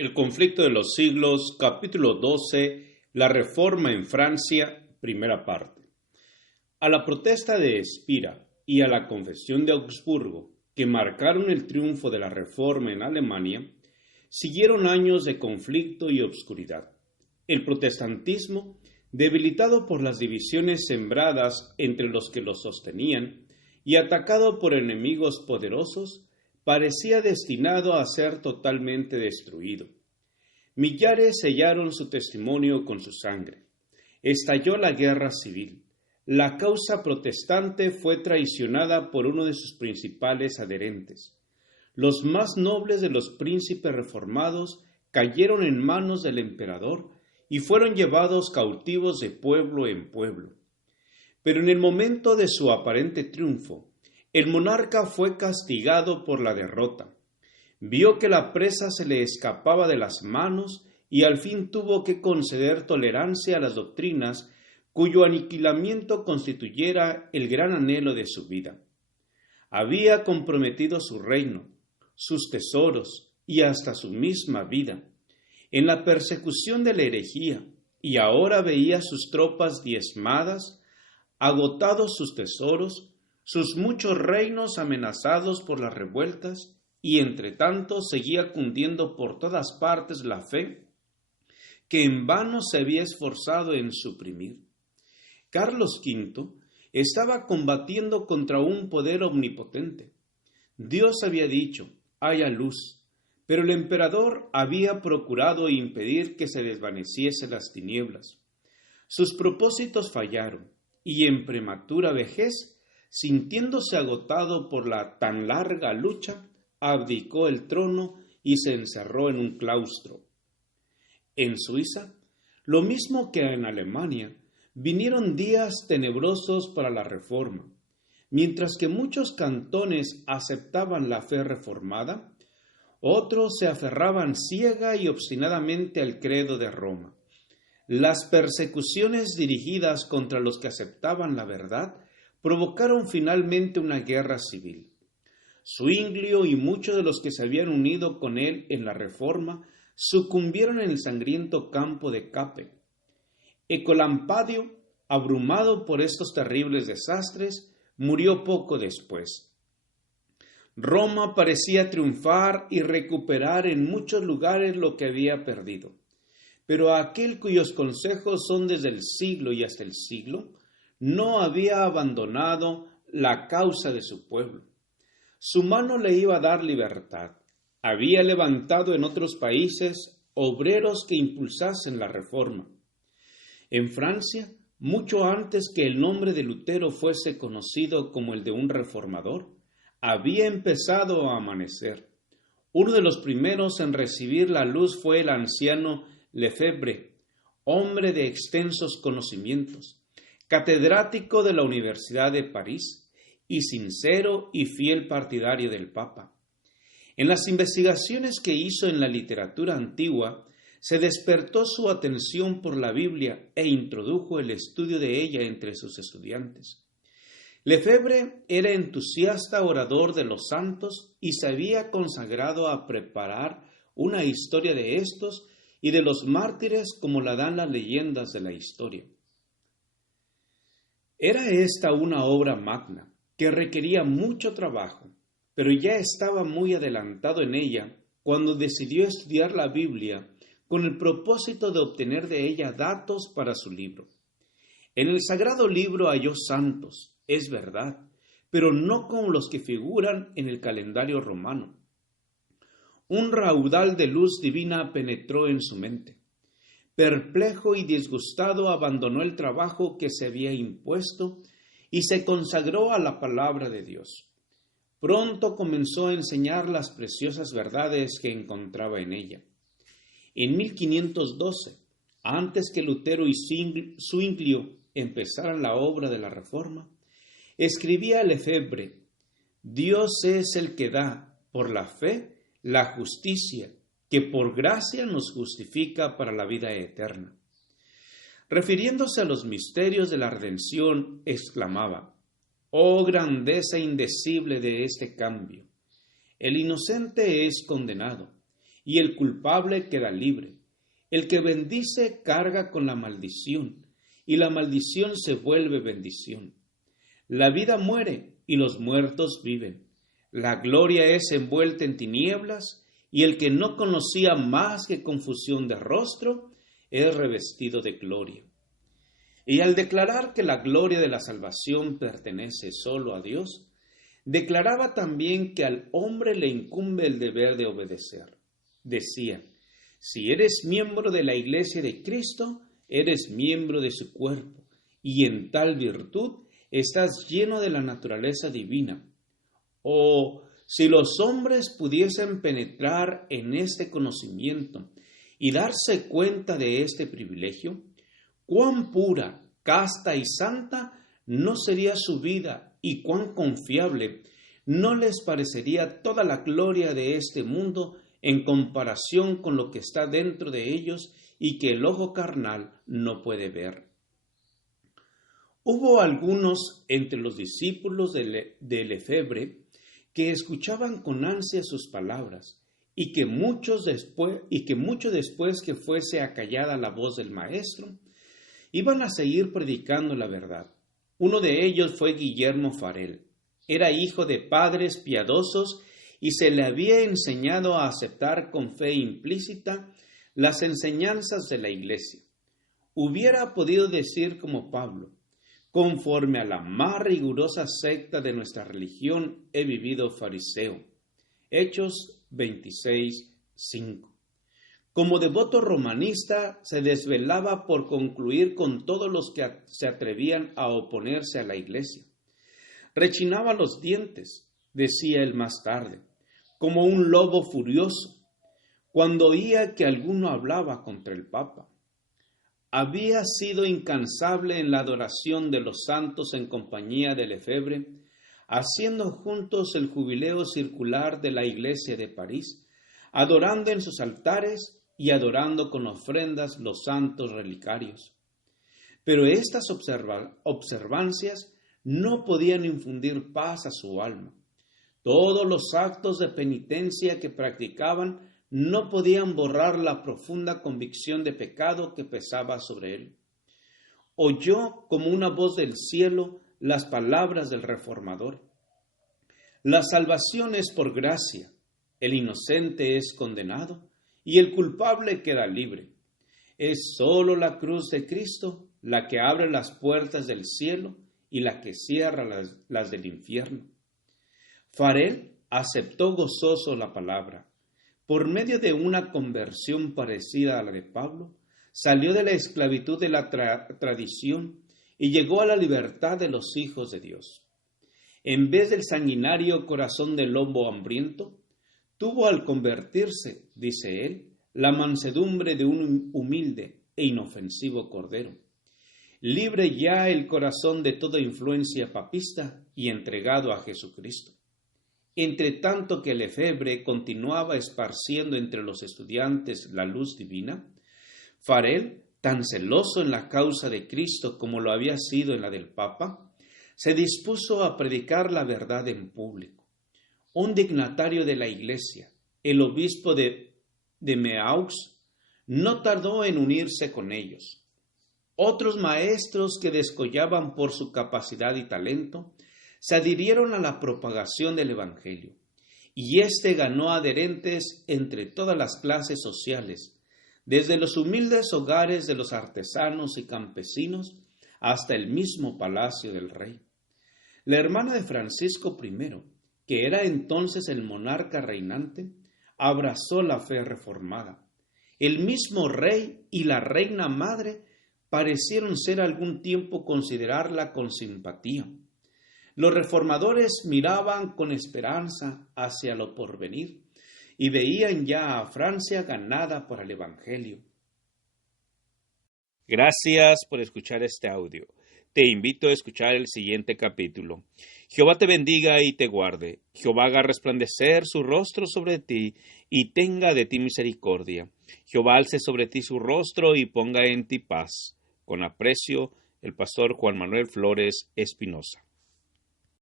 El conflicto de los siglos, capítulo 12, la reforma en Francia, primera parte. A la protesta de Espira y a la confesión de Augsburgo, que marcaron el triunfo de la reforma en Alemania, siguieron años de conflicto y obscuridad. El protestantismo, debilitado por las divisiones sembradas entre los que lo sostenían y atacado por enemigos poderosos, parecía destinado a ser totalmente destruido. Millares sellaron su testimonio con su sangre. Estalló la guerra civil. La causa protestante fue traicionada por uno de sus principales adherentes. Los más nobles de los príncipes reformados cayeron en manos del emperador y fueron llevados cautivos de pueblo en pueblo. Pero en el momento de su aparente triunfo, el monarca fue castigado por la derrota. Vio que la presa se le escapaba de las manos y al fin tuvo que conceder tolerancia a las doctrinas cuyo aniquilamiento constituyera el gran anhelo de su vida. Había comprometido su reino, sus tesoros y hasta su misma vida en la persecución de la herejía, y ahora veía sus tropas diezmadas, agotados sus tesoros, sus muchos reinos amenazados por las revueltas, y entre tanto seguía cundiendo por todas partes la fe que en vano se había esforzado en suprimir. Carlos V estaba combatiendo contra un poder omnipotente. Dios había dicho, haya luz, pero el emperador había procurado impedir que se desvaneciesen las tinieblas. Sus propósitos fallaron, y en prematura vejez, sintiéndose agotado por la tan larga lucha, abdicó el trono y se encerró en un claustro. En Suiza, lo mismo que en Alemania, vinieron días tenebrosos para la reforma. Mientras que muchos cantones aceptaban la fe reformada, otros se aferraban ciega y obstinadamente al credo de Roma. Las persecuciones dirigidas contra los que aceptaban la verdad provocaron finalmente una guerra civil. Zuinglio y muchos de los que se habían unido con él en la reforma sucumbieron en el sangriento campo de Cape. Ecolampadio, abrumado por estos terribles desastres, murió poco después. Roma parecía triunfar y recuperar en muchos lugares lo que había perdido, pero aquel cuyos consejos son desde el siglo y hasta el siglo, no había abandonado la causa de su pueblo. Su mano le iba a dar libertad. Había levantado en otros países obreros que impulsasen la reforma. En Francia, mucho antes que el nombre de Lutero fuese conocido como el de un reformador, había empezado a amanecer. Uno de los primeros en recibir la luz fue el anciano Lefebvre, hombre de extensos conocimientos, catedrático de la Universidad de París y sincero y fiel partidario del Papa. En las investigaciones que hizo en la literatura antigua, se despertó su atención por la Biblia e introdujo el estudio de ella entre sus estudiantes. Lefebvre era entusiasta orador de los santos y se había consagrado a preparar una historia de estos y de los mártires como la dan las leyendas de la historia. Era esta una obra magna que requería mucho trabajo, pero ya estaba muy adelantado en ella cuando decidió estudiar la Biblia con el propósito de obtener de ella datos para su libro. En el sagrado libro halló santos, es verdad, pero no como los que figuran en el calendario romano. Un raudal de luz divina penetró en su mente. Perplejo y disgustado abandonó el trabajo que se había impuesto y se consagró a la palabra de Dios. Pronto comenzó a enseñar las preciosas verdades que encontraba en ella. En 1512, antes que Lutero y Zwinglio empezaran la obra de la reforma, escribía Lefebvre: Dios es el que da, por la fe, la justicia, que por gracia nos justifica para la vida eterna. Refiriéndose a los misterios de la redención, exclamaba: ¡Oh grandeza indecible de este cambio! El inocente es condenado, y el culpable queda libre. El que bendice carga con la maldición, y la maldición se vuelve bendición. La vida muere y los muertos viven. La gloria es envuelta en tinieblas, y el que no conocía más que confusión de rostro es revestido de gloria. Y al declarar que la gloria de la salvación pertenece solo a Dios, declaraba también que al hombre le incumbe el deber de obedecer. Decía: si eres miembro de la Iglesia de Cristo, eres miembro de su cuerpo, y en tal virtud estás lleno de la naturaleza divina. Oh, si los hombres pudiesen penetrar en este conocimiento y darse cuenta de este privilegio, cuán pura, casta y santa no sería su vida, y cuán confiable no les parecería toda la gloria de este mundo en comparación con lo que está dentro de ellos y que el ojo carnal no puede ver. Hubo algunos entre los discípulos de Lefebvre que escuchaban con ansia sus palabras, y que mucho después que fuese acallada la voz del maestro, iban a seguir predicando la verdad. Uno de ellos fue Guillermo Farel. Era hijo de padres piadosos y se le había enseñado a aceptar con fe implícita las enseñanzas de la Iglesia. Hubiera podido decir como Pablo: conforme a la más rigurosa secta de nuestra religión he vivido fariseo. Hechos 26:5. Como devoto romanista, se desvelaba por concluir con todos los que se atrevían a oponerse a la Iglesia. Rechinaba los dientes, decía él más tarde, como un lobo furioso, cuando oía que alguno hablaba contra el Papa. Había sido incansable en la adoración de los santos en compañía de Lefebvre, haciendo juntos el jubileo circular de la Iglesia de París, adorando en sus altares y adorando con ofrendas los santos relicarios. Pero estas observancias no podían infundir paz a su alma. Todos los actos de penitencia que practicaban no podían borrar la profunda convicción de pecado que pesaba sobre él. Oyó como una voz del cielo las palabras del Reformador: la salvación es por gracia, el inocente es condenado y el culpable queda libre. Es sólo la cruz de Cristo la que abre las puertas del cielo y la que cierra las del infierno. Farel aceptó gozoso la palabra. Por medio de una conversión parecida a la de Pablo, salió de la esclavitud de la tradición y llegó a la libertad de los hijos de Dios. En vez del sanguinario corazón del lobo hambriento, tuvo al convertirse, dice él, la mansedumbre de un humilde e inofensivo cordero. Libre ya el corazón de toda influencia papista y entregado a Jesucristo. Entre tanto que Lefebvre continuaba esparciendo entre los estudiantes la luz divina, Farel, tan celoso en la causa de Cristo como lo había sido en la del Papa, se dispuso a predicar la verdad en público. Un dignatario de la Iglesia, el obispo de Meaux, no tardó en unirse con ellos. Otros maestros que descollaban por su capacidad y talento se adhirieron a la propagación del Evangelio, y éste ganó adherentes entre todas las clases sociales, desde los humildes hogares de los artesanos y campesinos hasta el mismo palacio del rey. La hermana de Francisco I, que era entonces el monarca reinante, abrazó la fe reformada. El mismo rey y la reina madre parecieron ser algún tiempo considerarla con simpatía. Los reformadores miraban con esperanza hacia lo porvenir y veían ya a Francia ganada por el Evangelio. Gracias por escuchar este audio. Te invito a escuchar el siguiente capítulo. Jehová te bendiga y te guarde. Jehová haga resplandecer su rostro sobre ti y tenga de ti misericordia. Jehová alce sobre ti su rostro y ponga en ti paz. Con aprecio, el pastor Juan Manuel Flores Espinosa.